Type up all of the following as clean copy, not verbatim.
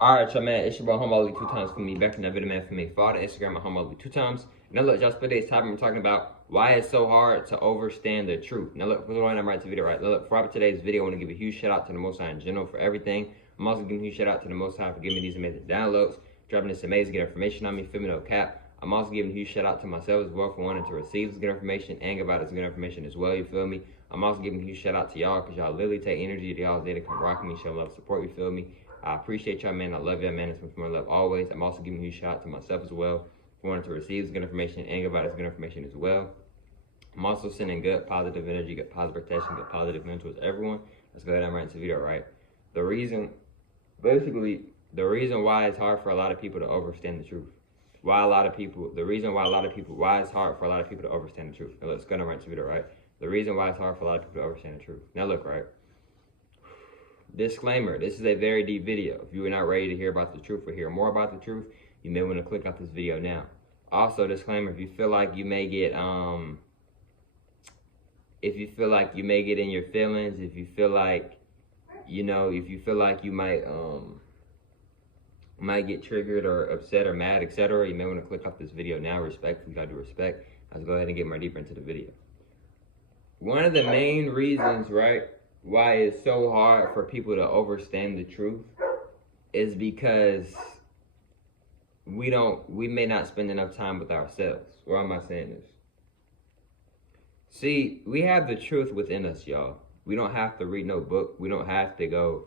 Alright, y'all, man, it's your boy Homeboy 2 times for me. Back in that video, man, for me. Follow the Instagram at Homeboy 2 times. Now, look, y'all, today's topic, we're talking about why it's so hard to understand the truth. Now, look, we're going to write the video, right? Now, look, for today's video, I want to give a huge shout out to the Most High in general for everything. I'm also giving a huge shout out to the Most High for giving me these amazing downloads, dropping this amazing good information on me, feel me, no cap. I'm also giving a huge shout out to myself as well for wanting to receive this good information and give out this good information as well, you feel me? I'm also giving a huge shout out to y'all because y'all literally take energy to y'all's day to come rock me, show love, support, you feel me? I appreciate y'all, man. I love y'all, man. It's been more love always. I'm also giving a huge shout out to myself as well for wanting to receive this good information and give out this good information as well. I'm also sending good positive energy, good positive protection, good positive mental to everyone. Let's go ahead and write into the video, right? The reason why it's hard for a lot of people to understand the truth. Why it's hard for a lot of people to understand the truth. Now let's go ahead and write into the video, right? The reason why it's hard for a lot of people to understand the truth. Now look, right? Disclaimer, this is a very deep video. If you are not ready to hear about the truth or hear more about the truth, you may want to click off this video now. Also, disclaimer, if you feel like you may get in your feelings, if you feel like you might get triggered or upset or mad, etc., you may want to click off this video now. Respectfully, gotta do respect. Let's go ahead and get more deeper into the video. One of the main reasons, right, why it's so hard for people to understand the truth is because we may not spend enough time with ourselves. Why am I saying this? See, we have the truth within us, y'all. We don't have to read no book. We don't have to go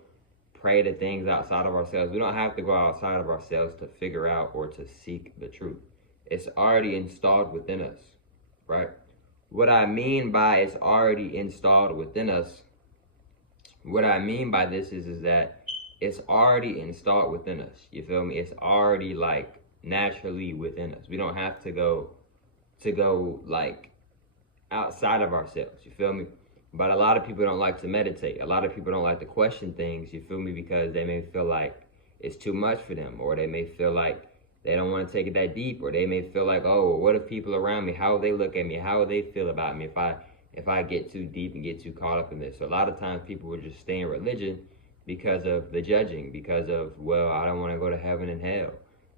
pray to things outside of ourselves. We don't have to go outside of ourselves to figure out or to seek the truth. It's already installed within us, right? What I mean by it's already installed within us, what I mean by this is that it's already installed within us. You feel me? It's already like naturally within us. We don't have to go like outside of ourselves. You feel me? But a lot of people don't like to meditate. A lot of people don't like to question things, you feel me, because they may feel like it's too much for them, or they may feel like they don't want to take it that deep, or they may feel like, oh, what if people around me, how they look at me, how they feel about me if I get too deep and get too caught up in this. So a lot of times people will just stay in religion because of the judging, because of, well, I don't want to go to heaven and hell,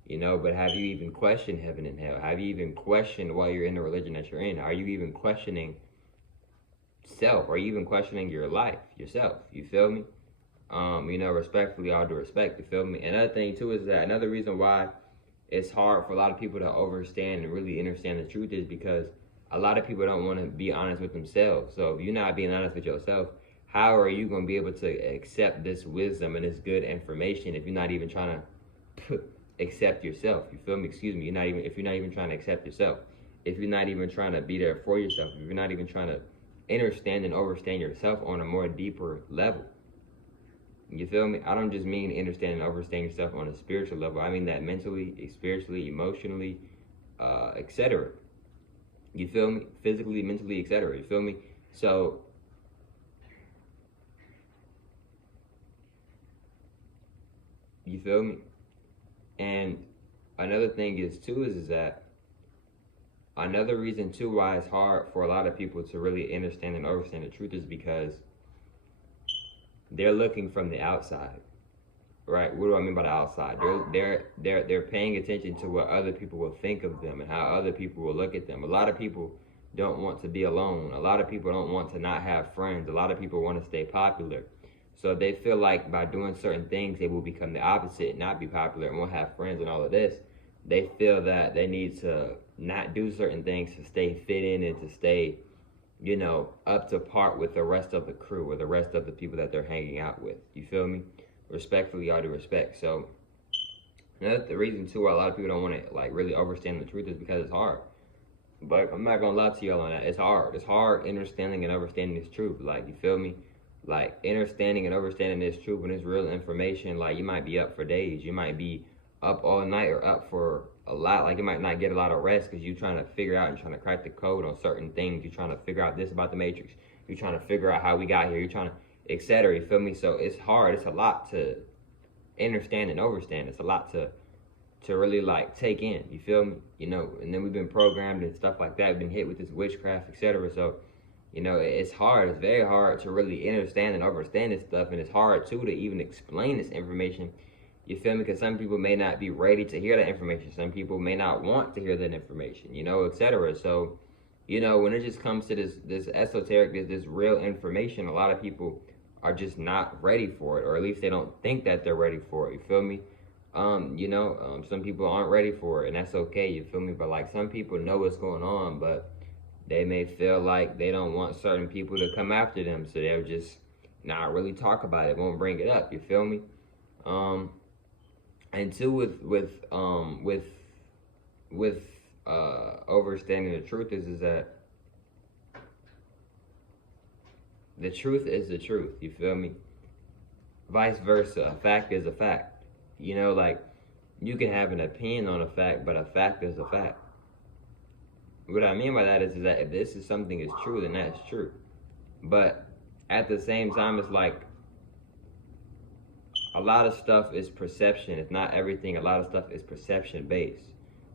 you know. But have you even questioned heaven and hell? Have you even questioned why you're in the religion that you're in? Are you even questioning self? Are you even questioning your life, yourself? You feel me? Respectfully, all due respect, you feel me? Another thing too is that another reason why it's hard for a lot of people to understand and really understand the truth is because a lot of people don't want to be honest with themselves. So if you're not being honest with yourself, how are you going to be able to accept this wisdom and this good information if you're not even trying to accept yourself? You feel me? Excuse me. If you're not even trying to accept yourself, if you're not even trying to be there for yourself, if you're not even trying to understand and understand yourself on a more deeper level. You feel me? I don't just mean understand and understand yourself on a spiritual level. I mean that mentally, spiritually, emotionally, etc. You feel me? Physically, mentally, etc. You feel me? So you feel me? And another thing is too is that another reason too why it's hard for a lot of people to really understand and understand the truth is because they're looking from the outside, right? What do I mean by the outside? They're paying attention to what other people will think of them and how other people will look at them. A lot of people don't want to be alone. A lot of people don't want to not have friends. A lot of people want to stay popular. So they feel like by doing certain things, they will become the opposite, not be popular, and won't have friends and all of this. They feel that they need to not do certain things to stay fit in and to stay, up to par with the rest of the crew or the rest of the people that they're hanging out with. You feel me? Respectfully, all due respect. So another reason too why a lot of people don't want to really understand the truth is because it's hard. But I'm not gonna lie to y'all on that. It's hard. It's hard understanding and understanding this truth. Like, you feel me? Like, understanding and understanding this truth when it's real information. Like, you might be up for days. You might be up all night or up for a lot. Like, you might not get a lot of rest because you're trying to figure out and trying to crack the code on certain things. You're trying to figure out this about the Matrix. You're trying to figure out how we got here. You're trying to, etc. You feel me? So it's hard. It's a lot to understand and understand. It's a lot to really take in. You feel me? And then we've been programmed and stuff like that. We've been hit with this witchcraft, etc. So it's hard. It's very hard to really understand and understand this stuff, and it's hard too to even explain this information You feel me? Because some people may not be ready to hear that information. Some people may not want to hear that information, etc. So, when it just comes to this esoteric, this real information, a lot of people are just not ready for it, or at least they don't think that they're ready for it. You feel me? Some people aren't ready for it, and that's okay. You feel me? But like some people know what's going on, but they may feel like they don't want certain people to come after them, so they'll just not really talk about it, won't bring it up. You feel me? And two, with overstanding the truth is that the truth is the truth. You feel me? Vice versa. A fact is a fact. Like you can have an opinion on a fact, but a fact is a fact. What I mean by that is that if this is something is true, then that's true. But at the same time, it's like a lot of stuff is perception. It's not everything. A lot of stuff is perception based.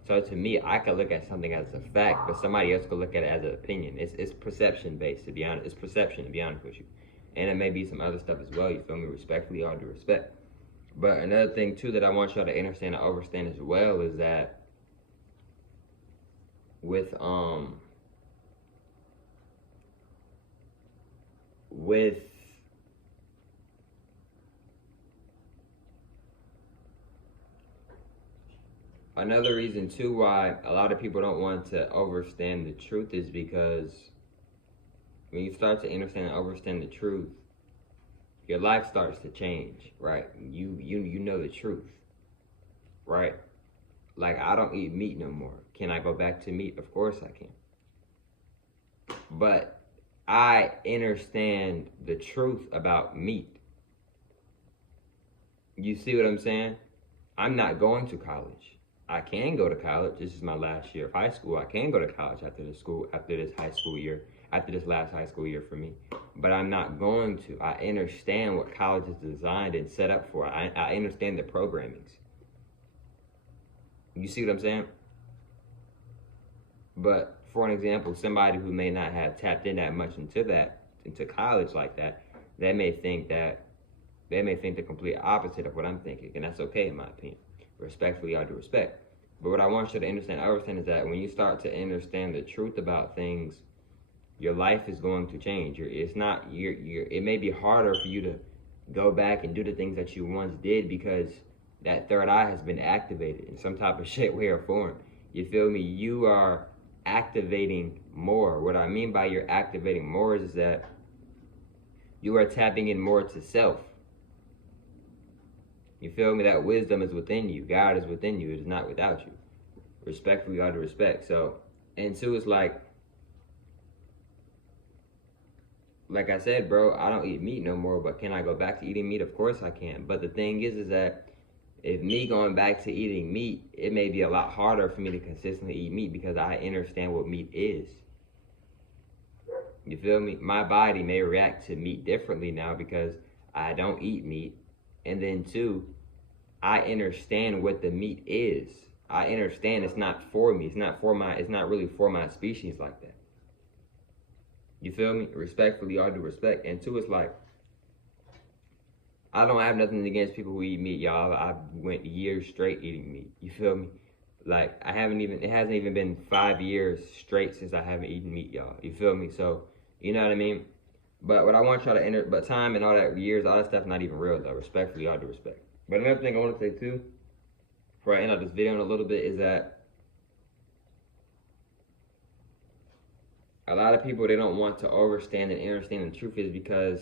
So to me, I could look at something as a fact, but somebody else could look at it as an opinion. It's perception based, to be honest. It's perception, to be honest with you. And it may be some other stuff as well. You feel me? Respectfully, all due respect. But another thing too that I want y'all to understand and overstand as well is that with another reason too why a lot of people don't want to understand the truth is because when you start to understand and understand the truth, your life starts to change, right? You know the truth, right? Like, I don't eat meat no more. Can I go back to meat? Of course I can. But I understand the truth about meat. You see what I'm saying? I'm not going to college. I can go to college. This is my last year of high school. I can go to college after this high school year, after this last high school year for me. But I'm not going to. I understand what college is designed and set up for. I understand the programmings. You see what I'm saying? But for an example, somebody who may not have tapped in that much into college like that, they may think the complete opposite of what I'm thinking, and that's okay in my opinion. Respectfully, I do respect. But what I want you to understand is that when you start to understand the truth about things, your life is going to change. It may be harder for you to go back and do the things that you once did because that third eye has been activated in some type of shape, way, or form. You feel me? You are activating more. What I mean by you're activating more is that you are tapping in more to self. You feel me? That wisdom is within you. God is within you. It is not without you. Respectfully, out of respect. So, and two, it's like I said, bro, I don't eat meat no more, but can I go back to eating meat? Of course I can. But the thing is that if me going back to eating meat, it may be a lot harder for me to consistently eat meat because I understand what meat is. You feel me? My body may react to meat differently now because I don't eat meat. And then two, I understand what the meat is. I understand it's not for me. It's not really for my species like that. You feel me? Respectfully, all due respect. And two, it's like, I don't have nothing against people who eat meat, y'all. I went years straight eating meat. You feel me? Like, it hasn't even been 5 years straight since I haven't eaten meat, y'all. You feel me? So, you know what I mean? But what I want y'all to but time and all that years, all that stuff not even real though. Respectfully, all due respect. But another thing I want to say too, before I end out this video in a little bit, is that a lot of people, they don't want to understand and understand the truth is because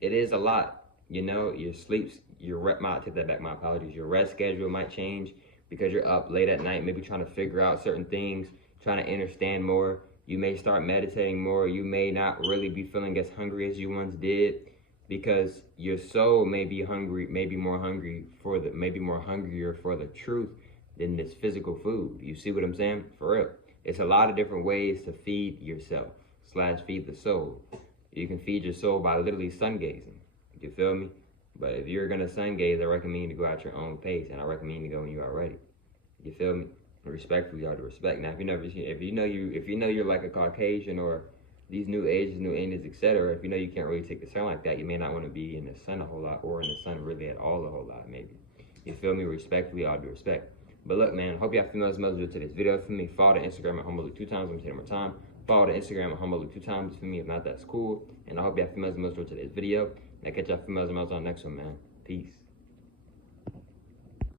it is a lot. Your sleeps, take that back, my apologies. Your rest schedule might change because you're up late at night, maybe trying to figure out certain things, trying to understand more. You may start meditating more. You may not really be feeling as hungry as you once did because your soul may be hungry, maybe more hungrier for the truth than this physical food. You see what I'm saying? For real. It's a lot of different ways to feed yourself / feed the soul. You can feed your soul by literally sun gazing. You feel me? But if you're gonna sun gaze, I recommend you to go at your own pace, and I recommend you to go when you are ready. You feel me? Respectfully, all the respect. Now, if you know you're like a Caucasian or these new ages, new Indians, etc. If you know you can't really take the sun like that, you may not want to be in the sun a whole lot or in the sun really at all a whole lot, maybe. feel me? Respectfully, all due respect. But look, man, hope y'all females and males enjoyed today's video. For me, follow the Instagram at HomoLuke 2 times. I'm taking more time. Follow the Instagram at HomoLuke 2 times. For me, if not, that's cool. And I hope y'all females and males enjoyed today's video. And I catch y'all females and males on the next one, man. Peace.